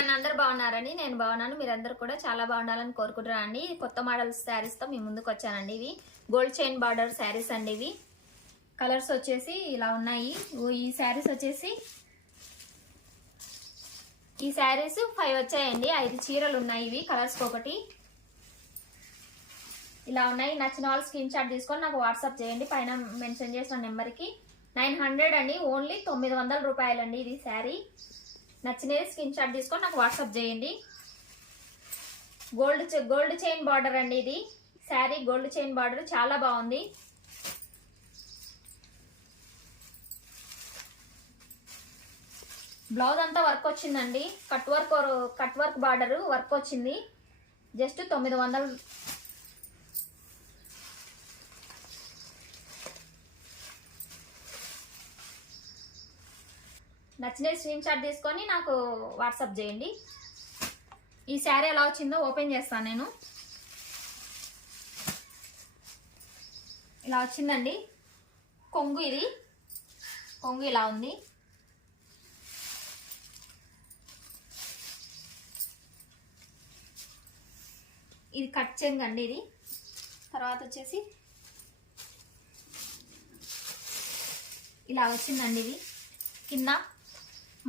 ఎవరైనా అందరూ బాగున్నారని నేను బాగున్నాను. మీరందరూ కూడా చాలా బాగుండాలని కోరుకుంటున్నానండి. కొత్త మోడల్ శారీస్ తో మీ ముందుకు వచ్చానండి. ఇవి గోల్డ్ చైన్ బార్డర్ శారీస్ అండి. ఇవి కలర్స్ వచ్చేసి ఇలా ఉన్నాయి. ఈ శారీస్ వచ్చేసి ఈ శారీస్ 5 వచ్చాయండి. 5 చీరలు ఉన్నాయి. ఇవి కలర్స్ ఒకటి ఇలా ఉన్నాయి. నచ్చిన వాళ్ళు స్క్రీన్ షాట్ తీసుకొని నాకు వాట్సాప్ చేయండి. పైన మెన్షన్ చేసిన నెంబర్కి 900 అండి. ఓన్లీ 900 రూపాయలండి ఇది శారీ. నచ్చినది స్క్రీన్ షాట్ తీసుకొని నాకు వాట్సాప్ చేయండి. గోల్డ్ చైన్ బార్డర్ అండి. ఇది శారీ గోల్డ్ చైన్ బార్డర్ చాలా బాగుంది. బ్లౌజ్ అంతా వర్క్ వచ్చిందండి. కట్ వర్క్ బార్డర్ వర్క్ వచ్చింది. జస్ట్ 900. నచ్చిన స్క్రీన్ షాట్ తీసుకొని నాకు వాట్సాప్ చేయండి. ఈ శారీ ఎలా వచ్చిందో ఓపెన్ చేస్తాను నేను. ఇలా వచ్చిందండి. కొంగు ఇది కొంగు ఇలా ఉంది. ఇది కట్ చెంగు అండి. ఇది తర్వాత వచ్చేసి ఇలా వచ్చిందండి. ఇది కింద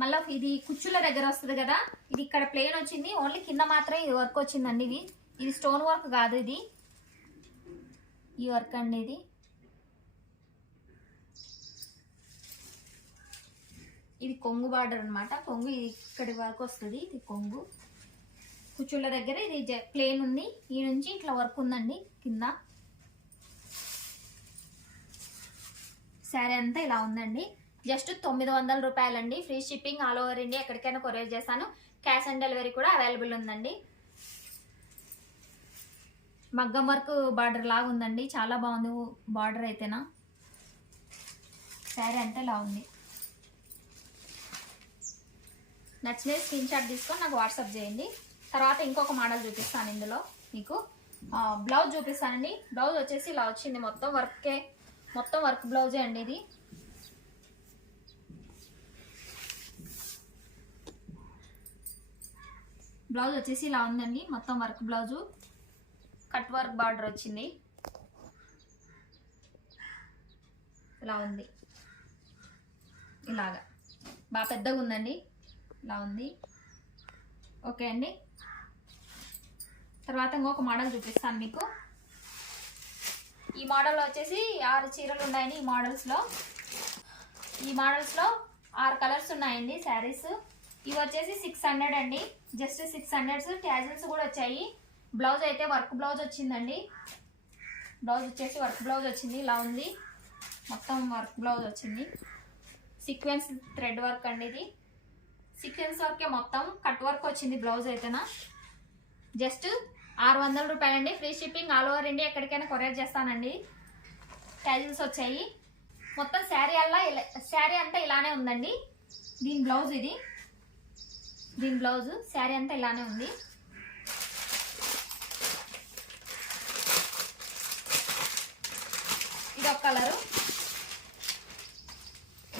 మళ్ళీ ఇది కుచ్చుల దగ్గర వస్తుంది కదా, ఇది ఇక్కడ ప్లేన్ వచ్చింది. ఓన్లీ కింద మాత్రమే ఇది వర్క్ వచ్చిందండి. ఇది స్టోన్ వర్క్ కాదు, ఇది ఈ వర్క్ అండి. ఇది కొంగు బార్డర్ అనమాట. కొంగు ఇక్కడి వరకు వస్తుంది. ఇది కొంగు కుచ్చుల దగ్గర ఇది ప్లేన్ ఉంది. ఈ నుంచి ఇట్లా వర్క్ ఉందండి కింద. శారీ అంతా ఇలా ఉందండి. జస్ట్ 900 రూపాయలండి. Free shipping all over India ఎక్కడికైనా కొరియర్ చేస్తాను. క్యాష్ ఆన్ డెలివరీ కూడా అవైలబుల్ ఉందండి. మగ్గం వర్క్ బార్డర్ లాగా ఉందండి. చాలా బాగుంది బార్డర్ అయితేనా. శారీ అంతా ఇలా ఉంది. నచ్చినది స్క్రీన్ షాట్ తీసుకొని నాకు వాట్సాప్ చేయండి. తర్వాత ఇంకొక మోడల్ చూపిస్తాను. ఇందులో మీకు బ్లౌజ్ చూపిస్తానండి. బ్లౌజ్ వచ్చేసి ఇలా వచ్చింది. మొత్తం వర్క్ బ్లౌజే అండి. ఇది బ్లౌజ్ వచ్చేసి ఇలా ఉందండి. మొత్తం work blouse cut work border వచ్చింది. ఇలా ఉంది. ఇలాగా బాగా పెద్దగా ఉందండి. ఇలా ఉంది. ఓకే అండి. తర్వాత ఇంకొక మోడల్ చూపిస్తాను మీకు. ఈ మోడల్ వచ్చేసి 6 చీరలు ఉన్నాయండి. ఈ మోడల్స్లో 6 కలర్స్ ఉన్నాయండి శారీస్. ఇవి వచ్చేసి 600 అండి. జస్ట్ 600. ట్యాజిల్స్ కూడా వచ్చాయి. బ్లౌజ్ అయితే వర్క్ బ్లౌజ్ వచ్చిందండి. బ్లౌజ్ వచ్చేసి వర్క్ బ్లౌజ్ వచ్చింది. ఇలా ఉంది. మొత్తం వర్క్ బ్లౌజ్ వచ్చింది. సీక్వెన్స్ థ్రెడ్ వర్క్ అండి. ఇది సీక్వెన్స్ వర్కే మొత్తం. కట్ వర్క్ వచ్చింది బ్లౌజ్ అయితేనా. జస్ట్ 600 రూపాయలండి. Free shipping all over India ఎక్కడికైనా కొరియర్ చేస్తానండి. ట్యాజిల్స్ వచ్చాయి. మొత్తం శారీ అంతా ఇలానే ఉందండి. దీని బ్లౌజ్ శారీ అంతా ఇలానే ఉంది.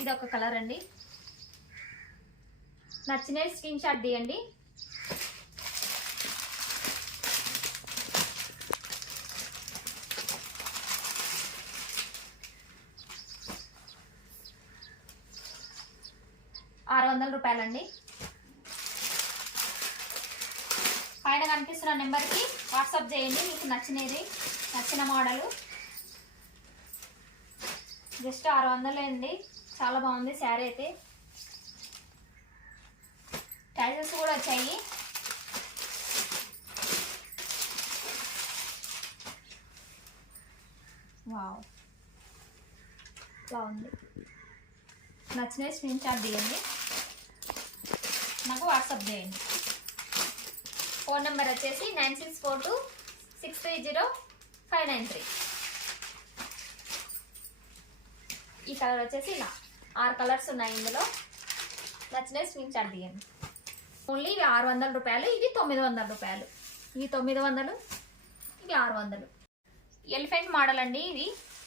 ఇదొక కలర్ అండి. నచ్చినవి స్క్రీన్ షాట్ తీయండి. రూపాయలండి. పైన కనిపిస్తున్న నెంబర్కి వాట్సాప్ చేయండి. మీకు నచ్చిన మోడలు. జస్ట్ 600 అండి. చాలా బాగుంది శారీ అయితే. టైజెస్ కూడా వచ్చాయి. వావ్, ఇలా ఉంది. నచ్చిన స్క్రీన్ షాట్ తీయండి. నాకు వాట్సాప్ చేయండి. ఫోన్ నెంబర్ వచ్చేసి 9642630593. ఈ కలర్ వచ్చేసి ఇలా 6 కలర్స్ ఉన్నాయి. ఇందులో నచ్చిన స్క్రీన్ షాట్ తీయండి. ఓన్లీ ఇవి 600 రూపాయలు. ఇవి 900 రూపాయలు. ఇవి 900, ఇవి 600. ఎలిఫెంట్ మోడల్ అండి. ఇది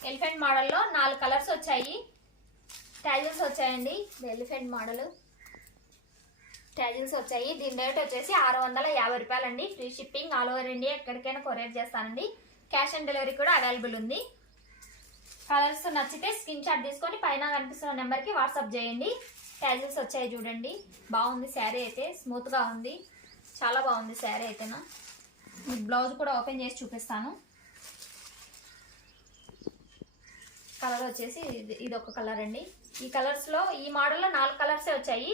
ఎలిఫెంట్ మోడల్లో 4 కలర్స్ వచ్చాయి. టైల్స్ వచ్చాయండి. ఇది ఎలిఫెంట్ మోడల్. ట్యాజిల్స్ వచ్చాయి. దీని రేట్ వచ్చేసి 650 రూపాయలండి. Free shipping, all over India ఎక్కడికైనా కొరియర్ చేస్తానండి. క్యాష్ ఆన్ డెలివరీ కూడా అవైలబుల్ ఉంది. కలర్స్ నచ్చితే స్క్రీన్ షాట్ తీసుకొని పైన కనిపిస్తున్న నెంబర్కి వాట్సాప్ చేయండి. ట్యాజిల్స్ వచ్చాయి చూడండి. బాగుంది శారీ అయితే, స్మూత్గా ఉంది, చాలా బాగుంది శారీ అయితేనా. మీకు బ్లౌజ్ కూడా ఓపెన్ చేసి చూపిస్తాను. కలర్ వచ్చేసి ఇది ఒక కలర్ అండి. ఈ కలర్స్లో ఈ మోడల్లో 4 కలర్సే వచ్చాయి.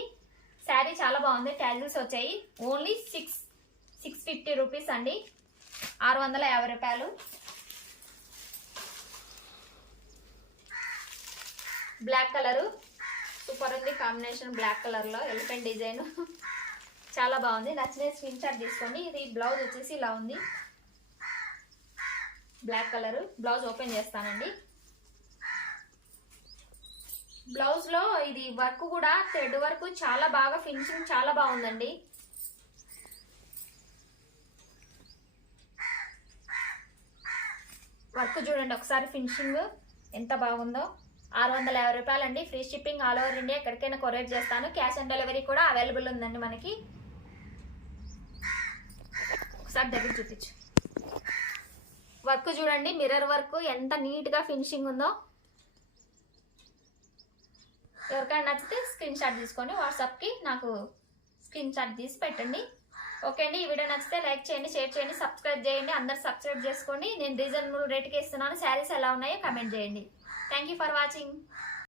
శారీ చాలా బాగుంది. ట్యాజిల్స్ వచ్చాయి. ఓన్లీ 650 రూపీస్ అండి. 650 రూపాయలు. బ్లాక్ కలరు సూపర్ ఉంది కాంబినేషన్. బ్లాక్ కలర్లో ఎలిఫెంట్ డిజైన్ చాలా బాగుంది. నచ్చిన స్క్రీన్ షాట్ తీసుకోండి. ఇది బ్లౌజ్ వచ్చేసి ఇలా ఉంది. Black colour. బ్లౌజ్ ఓపెన్ చేస్తానండి. బ్లౌజ్లో ఇది వర్క్ కూడా థ్రెడ్ వర్క్ చాలా బాగా, ఫినిషింగ్ చాలా బాగుందండి. వర్క్ చూడండి ఒకసారి, ఫినిషింగ్ ఎంత బాగుందో. 650 రూపాయలండి. Free shipping, all over India ఎక్కడికైనా కొరియర్ చేస్తాను. క్యాష్ ఆన్ డెలివరీ కూడా అవైలబుల్ ఉందండి మనకి. ఒకసారి దగ్గర చూపించు. వర్క్ చూడండి, మిర్రర్ వర్క్ ఎంత నీట్గా ఫినిషింగ్ ఉందో. ఎవరికైనా నచ్చితే స్క్రీన్ షాట్ తీసుకొని వాట్సాప్కి నాకు స్క్రీన్ షాట్ తీసి పెట్టండి. ఓకే అండి. ఈ వీడియో నచ్చితే లైక్ చేయండి, షేర్ చేయండి, సబ్స్క్రైబ్ చేయండి. అందరు సబ్స్క్రైబ్ చేసుకోండి. నేను రీజనబుల్ రేట్కి ఇస్తున్నాను. శారీస్ ఎలా ఉన్నాయో కమెంట్ చేయండి. Thank you for watching.